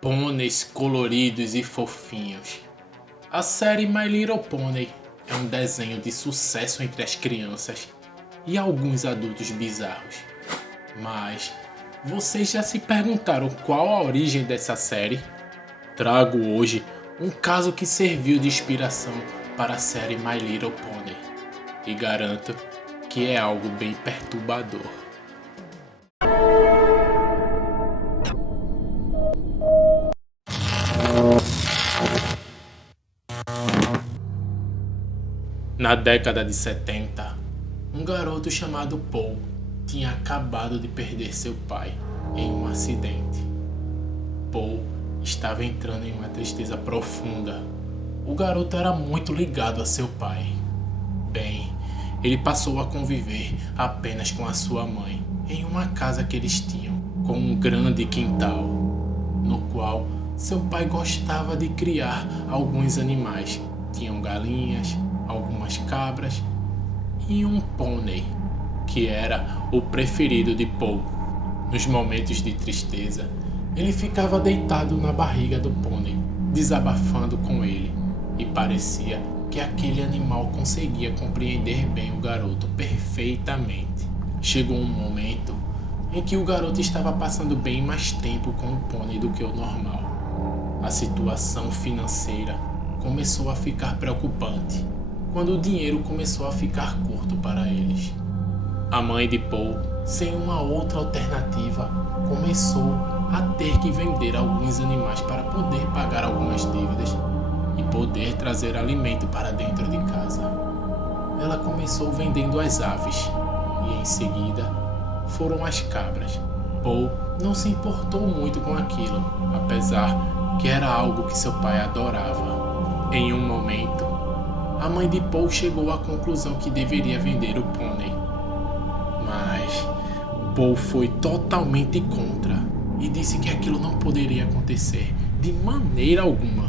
Pôneis coloridos e fofinhos. A série My Little Pony é um desenho de sucesso entre as crianças e alguns adultos bizarros. Mas vocês já se perguntaram qual a origem dessa série? Trago hoje um caso que serviu de inspiração para a série My Little Pony e garanto que é algo bem perturbador. Na década de 70, um garoto chamado Paul tinha acabado de perder seu pai em um acidente. Paul estava entrando em uma tristeza profunda. O garoto era muito ligado a seu pai. Bem, ele passou a conviver apenas com a sua mãe em uma casa que eles tinham, com um grande quintal, no qual seu pai gostava de criar alguns animais. Tinham galinhas, algumas cabras e um pônei, que era o preferido de Paul. Nos momentos de tristeza, ele ficava deitado na barriga do pônei, desabafando com ele, e parecia que aquele animal conseguia compreender bem o garoto perfeitamente. Chegou um momento em que o garoto estava passando bem mais tempo com o pônei do que o normal. A situação financeira começou a ficar preocupante quando o dinheiro começou a ficar curto para eles. A mãe de Paul, sem uma outra alternativa, começou a ter que vender alguns animais para poder pagar algumas dívidas e poder trazer alimento para dentro de casa. Ela começou vendendo as aves e em seguida foram as cabras. Paul não se importou muito com aquilo, apesar que era algo que seu pai adorava. Em um momento, a mãe de Paul chegou à conclusão que deveria vender o pônei. Mas Paul foi totalmente contra e disse que aquilo não poderia acontecer de maneira alguma.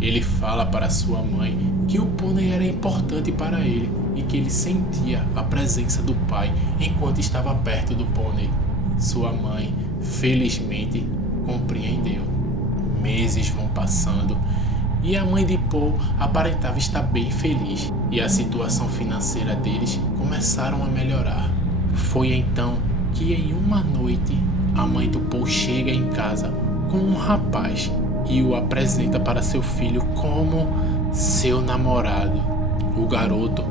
Ele fala para sua mãe que o pônei era importante para ele e que ele sentia a presença do pai enquanto estava perto do pônei. Sua mãe, felizmente, compreendeu. Meses vão passando e a mãe de Paul aparentava estar bem feliz e a situação financeira deles começaram a melhorar. Foi então que em uma noite a mãe do Paul chega em casa com um rapaz e o apresenta para seu filho como seu namorado. O garoto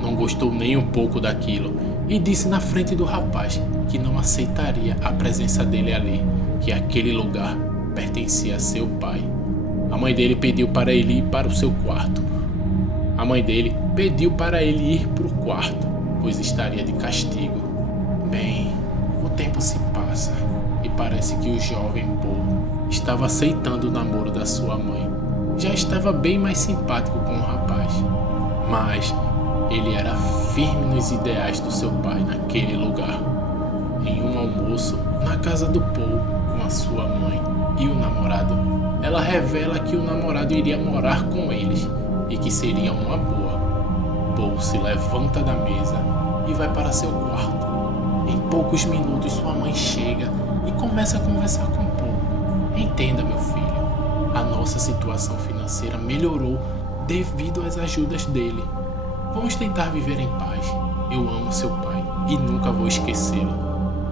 não gostou nem um pouco daquilo e disse na frente do rapaz que não aceitaria a presença dele ali, que aquele lugar pertencia a seu pai. A mãe dele pediu para ele ir para o seu quarto. A mãe dele pediu para ele ir para o quarto, pois estaria de castigo. Bem, o tempo se passa e parece que o jovem Paul estava aceitando o namoro da sua mãe. Já estava bem mais simpático com o rapaz, mas ele era firme nos ideais do seu pai naquele lugar. Em um almoço na casa do Paul com a sua mãe e o namorado, ela revela que o namorado iria morar com eles e que seria uma boa. Paul se levanta da mesa e vai para seu quarto. Em poucos minutos sua mãe chega e começa a conversar com Paul. Entenda, meu filho, a nossa situação financeira melhorou devido às ajudas dele. Vamos tentar viver em paz. Eu amo seu pai e nunca vou esquecê-lo.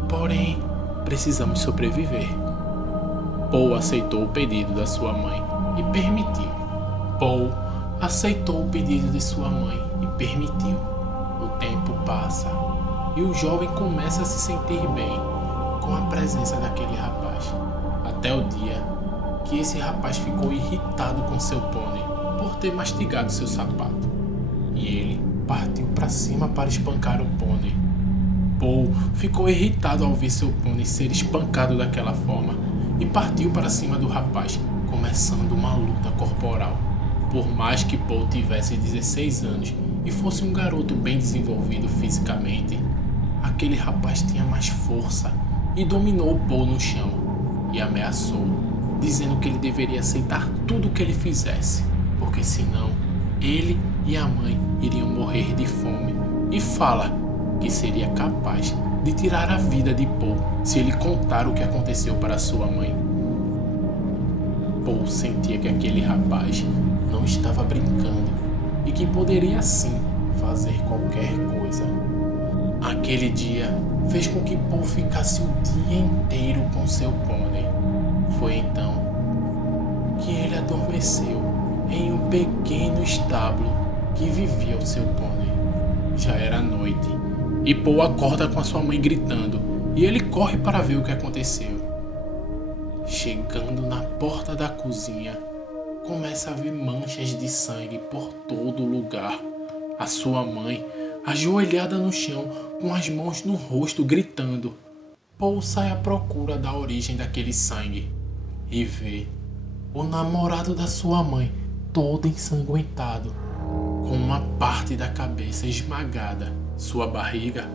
Porém, precisamos sobreviver. Paul aceitou o pedido da sua mãe e permitiu. Paul aceitou o pedido de sua mãe e permitiu. O tempo passa e o jovem começa a se sentir bem com a presença daquele rapaz. Até o dia que esse rapaz ficou irritado com seu pônei por ter mastigado seu sapato. E ele partiu para cima para espancar o pônei. Paul ficou irritado ao ver seu pônei ser espancado daquela forma e partiu para cima do rapaz, começando uma luta corporal. Por mais que Paul tivesse 16 anos e fosse um garoto bem desenvolvido fisicamente, aquele rapaz tinha mais força e dominou Paul no chão e ameaçou, dizendo que ele deveria aceitar tudo o que ele fizesse, porque senão ele e a mãe iriam morrer de fome, e fala que seria capaz de tirar a vida de Paul se ele contar o que aconteceu para sua mãe. Paul sentia que aquele rapaz não estava brincando e que poderia sim fazer qualquer coisa. Aquele dia fez com que Paul ficasse o dia inteiro com seu pônei. Foi então que ele adormeceu em um pequeno estábulo que vivia o seu pônei. Já era noite e Paul acorda com a sua mãe gritando e ele corre para ver o que aconteceu. Chegando na porta da cozinha, começa a ver manchas de sangue por todo lugar. A sua mãe, ajoelhada no chão, com as mãos no rosto, gritando. Paul sai à procura da origem daquele sangue e vê o namorado da sua mãe todo ensanguentado, com uma parte da cabeça esmagada. Sua barriga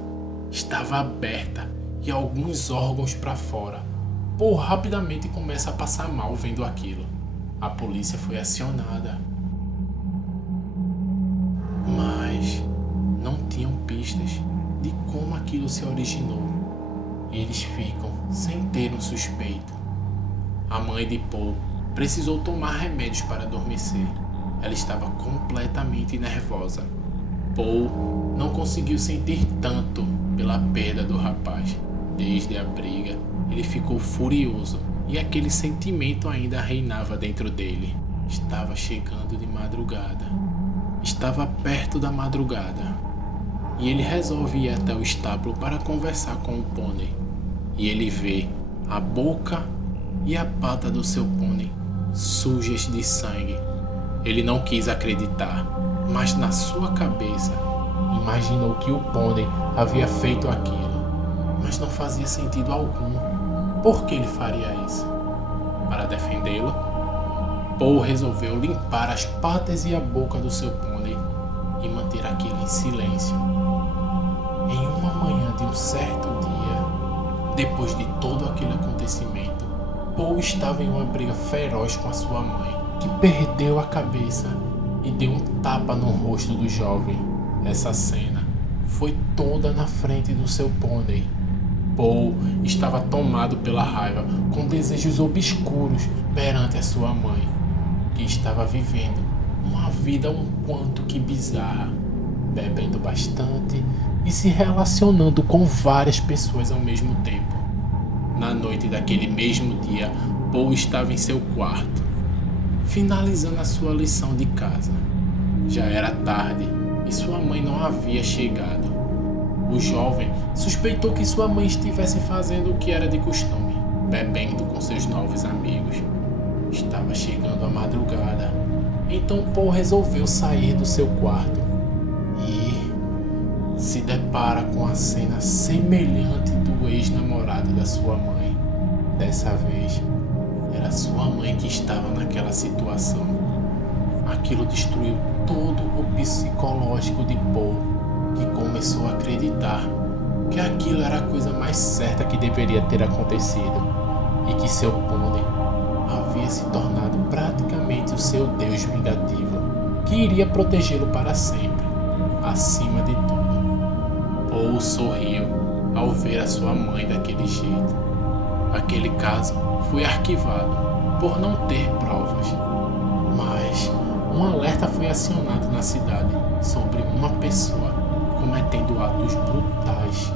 estava aberta e alguns órgãos para fora. Paul rapidamente começa a passar mal vendo aquilo. A polícia foi acionada, mas não tinham pistas de como aquilo se originou. Eles ficam sem ter um suspeito. A mãe de Paul precisou tomar remédios para adormecer. Ela estava completamente nervosa. Paul não conseguiu sentir tanto pela perda do rapaz. Desde a briga, ele ficou furioso e aquele sentimento ainda reinava dentro dele. Estava chegando de madrugada. Estava perto da madrugada. E ele resolve ir até o estábulo para conversar com o pônei. E ele vê a boca e a pata do seu pônei sujas de sangue. Ele não quis acreditar, mas na sua cabeça imaginou que o pônei havia feito aquilo. Mas não fazia sentido algum. Por que ele faria isso? Para defendê-lo, Paul resolveu limpar as patas e a boca do seu pônei e manter aquilo em silêncio. Em uma manhã de um certo dia, depois de todo aquele acontecimento, Paul estava em uma briga feroz com a sua mãe, que perdeu a cabeça e deu um tapa no rosto do jovem. Essa cena foi toda na frente do seu pônei. Paul estava tomado pela raiva, com desejos obscuros perante a sua mãe, que estava vivendo uma vida um quanto que bizarra, bebendo bastante e se relacionando com várias pessoas ao mesmo tempo. Na noite daquele mesmo dia, Paul estava em seu quarto, finalizando a sua lição de casa. Já era tarde e sua mãe não havia chegado. O jovem suspeitou que sua mãe estivesse fazendo o que era de costume, bebendo com seus novos amigos. Estava chegando a madrugada, então Paul resolveu sair do seu quarto e se depara com a cena semelhante do ex-namorado da sua mãe. Dessa vez, era sua mãe que estava naquela situação. Aquilo destruiu todo o psicológico de Paul, que começou a acreditar que aquilo era a coisa mais certa que deveria ter acontecido e que seu pônei havia se tornado praticamente o seu Deus vingativo, que iria protegê-lo para sempre, acima de tudo. Paul sorriu ao ver a sua mãe daquele jeito. Aquele caso foi arquivado por não ter provas, mas um alerta foi acionado na cidade sobre uma pessoa cometendo atos brutais.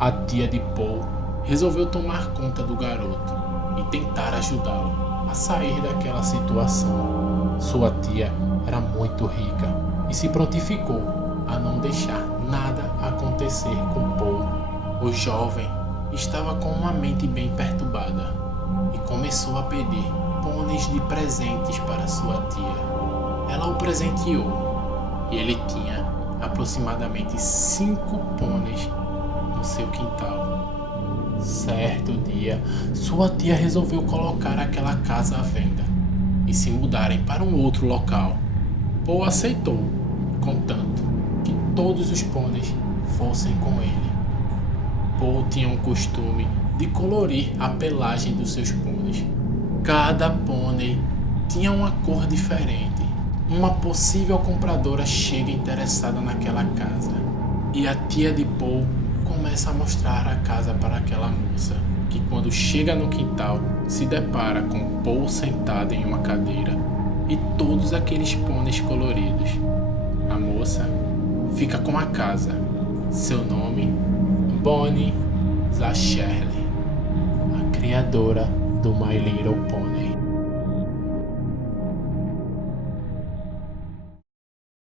A tia de Paul resolveu tomar conta do garoto e tentar ajudá-lo a sair daquela situação. Sua tia era muito rica e se prontificou a não deixar nada acontecer com Paul. O jovem estava com uma mente bem perturbada e começou a pedir pôneis de presentes para sua tia. Ela o presenteou e ele tinha aproximadamente 5 pôneis no seu quintal. Certo dia, sua tia resolveu colocar aquela casa à venda e se mudarem para um outro local. Paul aceitou, contanto que todos os pôneis fossem com ele. Paul tinha um costume de colorir a pelagem dos seus pôneis. Cada pônei tinha uma cor diferente. Uma possível compradora chega interessada naquela casa e a tia de Paul começa a mostrar a casa para aquela moça, que quando chega no quintal se depara com Paul sentado em uma cadeira e todos aqueles pôneis coloridos. A moça fica com a casa. Seu nome, Bonnie Zascherle, a criadora do My Little Pony.